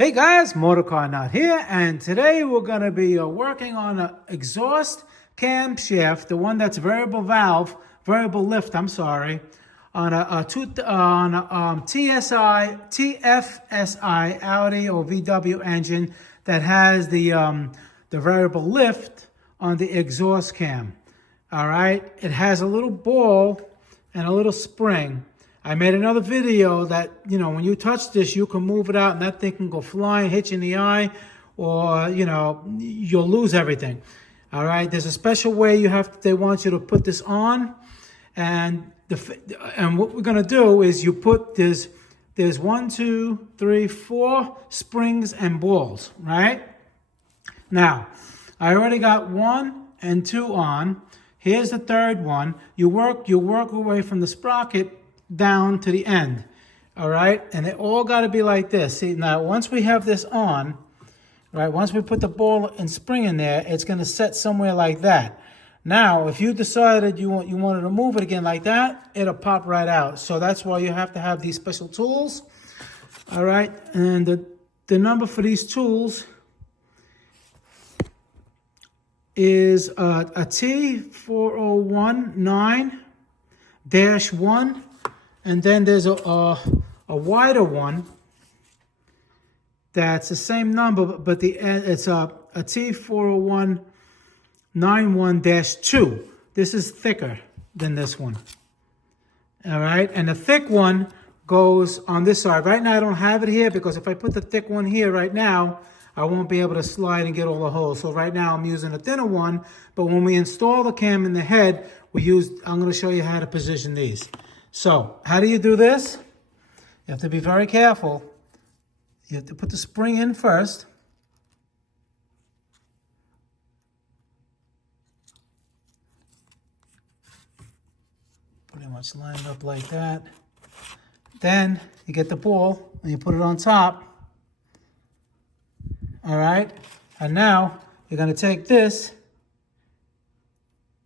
Hey guys, Motorcarnut here, and today we're going to be working on an exhaust camshaft, the one that's variable lift, on a TFSI Audi or VW engine that has the variable lift on the exhaust cam. All right, it has a little ball and a little spring. I made another video that, when you touch this, you can move it out and that thing can go flying, hit you in the eye, or, you'll lose everything. All right. There's a special way they want you to put this on. And what we're going to do is you put there's 1, 2, 3, 4 springs and balls, right? Now, I already got 1 and 2 on. Here's the third one. You work away from the sprocket down to the end. All right, and they all got to be like this. See, now once we have this on, right, once we put the ball and spring in there, it's going to set somewhere like that. Now if you decided you wanted to move it again like that, it'll pop right out. So that's why you have to have these special tools. All right, and the number for these tools is a T4019-1, and then there's a wider one that's the same number, but it's a T40191-2. This is thicker than this one. All right, and the thick one goes on this side. Right now I don't have it here because if I put the thick one here right now, I won't be able to slide and get all the holes. So right now I'm using a thinner one, but when we install the cam in the head, I'm going to show you how to position these. So how do you do this? You have to be very careful. You have to put the spring in first. Pretty much lined up like that. Then you get the ball and you put it on top. All right, and now you're going to take this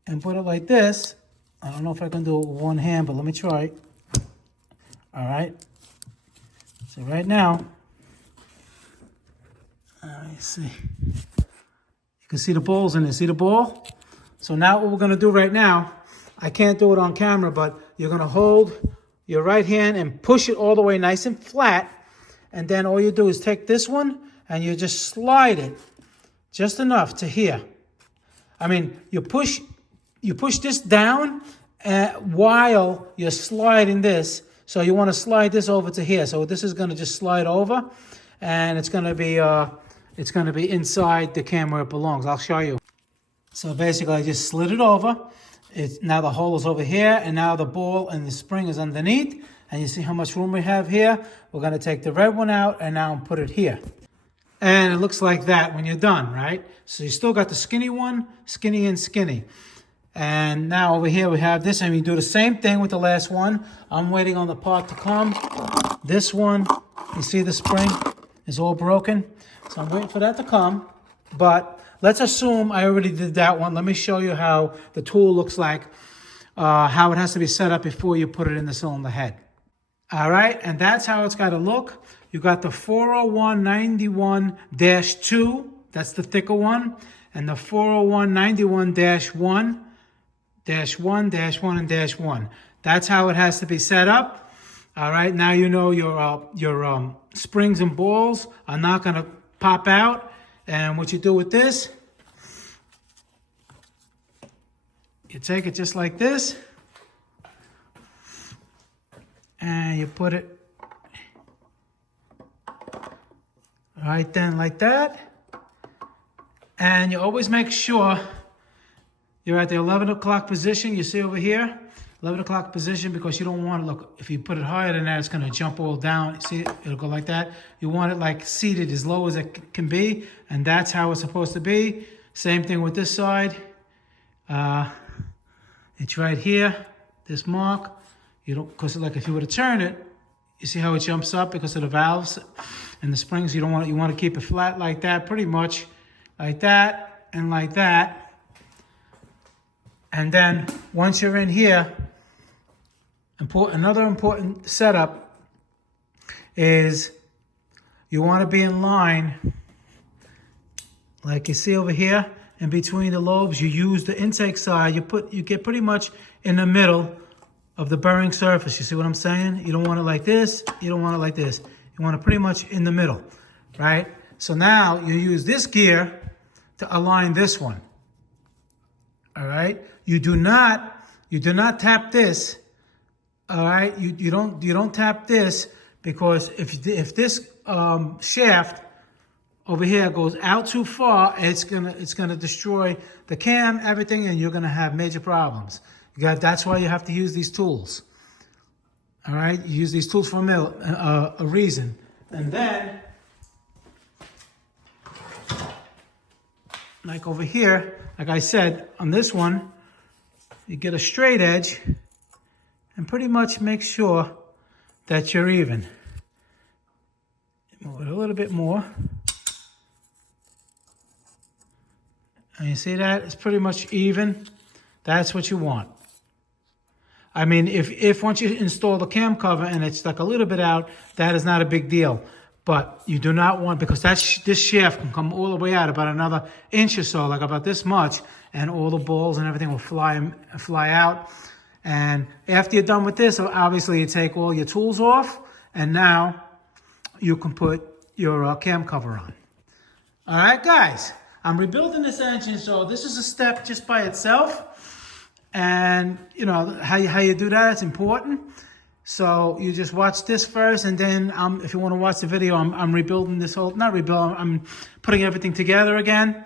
and put it like this. I don't know if I can do it with one hand, but let me try. All right, so right now, let me see. You can see the balls in there. See the ball? So now what we're going to do right now, I can't do it on camera, but you're going to hold your right hand and push it all the way nice and flat. And then all you do is take this one and you just slide it just enough to here. I mean, you push this down while you're sliding this. So you want to slide this over to here. So this is going to just slide over, and it's going to be inside the cam where it belongs. I'll show you. So basically, I just slid it over. Now the hole is over here, and now the ball and the spring is underneath. And you see how much room we have here. We're going to take the red one out and now put it here. And it looks like that when you're done, right? So you still got the skinny one, skinny and skinny. And now over here we have this, and we do the same thing with the last one. I'm waiting on the part to come. This one, you see the spring is all broken. So I'm waiting for that to come. But let's assume I already did that one. Let me show you how the tool looks like, how it has to be set up before you put it in the cylinder head. All right, and that's how it's got to look. You got the 40191-2, that's the thicker one, and the 40191-1, -1, and -1. That's how it has to be set up. All right, now you know your springs and balls are not going to pop out. And what you do with this, you take it just like this, and you put it right then like that. And you always make sure you're at the 11 o'clock position. You see over here, 11 o'clock position, because you don't want to look, if you put it higher than that, it's going to jump all down. See, it'll go like that. You want it like seated as low as it can be, and that's how it's supposed to be. Same thing with this side. It's right here, this mark. You don't, because like if you were to turn it, you see how it jumps up because of the valves and the springs. You want to keep it flat like that, pretty much like that and like that. And then once you're in here, another important setup is You want to be in line, like you see over here, in between the lobes. You use the intake side. You get pretty much in the middle of the bearing surface. You see what I'm saying? You don't want it like this. You don't want it like this. You want it pretty much in the middle, right? So now you use this gear to align this one. All right. You do not tap this. All right. You don't tap this, because if this shaft over here goes out too far, it's gonna destroy the cam, everything, and you're gonna have major problems. That's why you have to use these tools. All right. You use these tools for a reason. And then, like over here, like I said, on this one, you get a straight edge and pretty much make sure that you're even. Move it a little bit more. And you see that? It's pretty much even. That's what you want. I mean, if once you install the cam cover and it's like a little bit out, that is not a big deal. But you do not want, because this shaft can come all the way out about another inch or so, like about this much, and all the balls and everything will fly out. And after you're done with this, obviously you take all your tools off, and now you can put your cam cover on. All right, guys, I'm rebuilding this engine, so this is a step just by itself. And you know how you do that, it's important. So you just watch this first, and then if you want to watch the video, I'm rebuilding this whole, not rebuilding, I'm putting everything together again.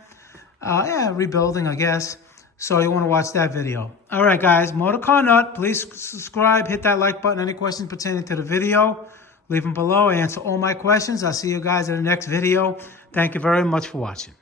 Yeah, rebuilding, I guess. So you want to watch that video. All right, guys, Motorcarnut, please subscribe, hit that like button. Any questions pertaining to the video, leave them below. I answer all my questions. I'll see you guys in the next video. Thank you very much for watching.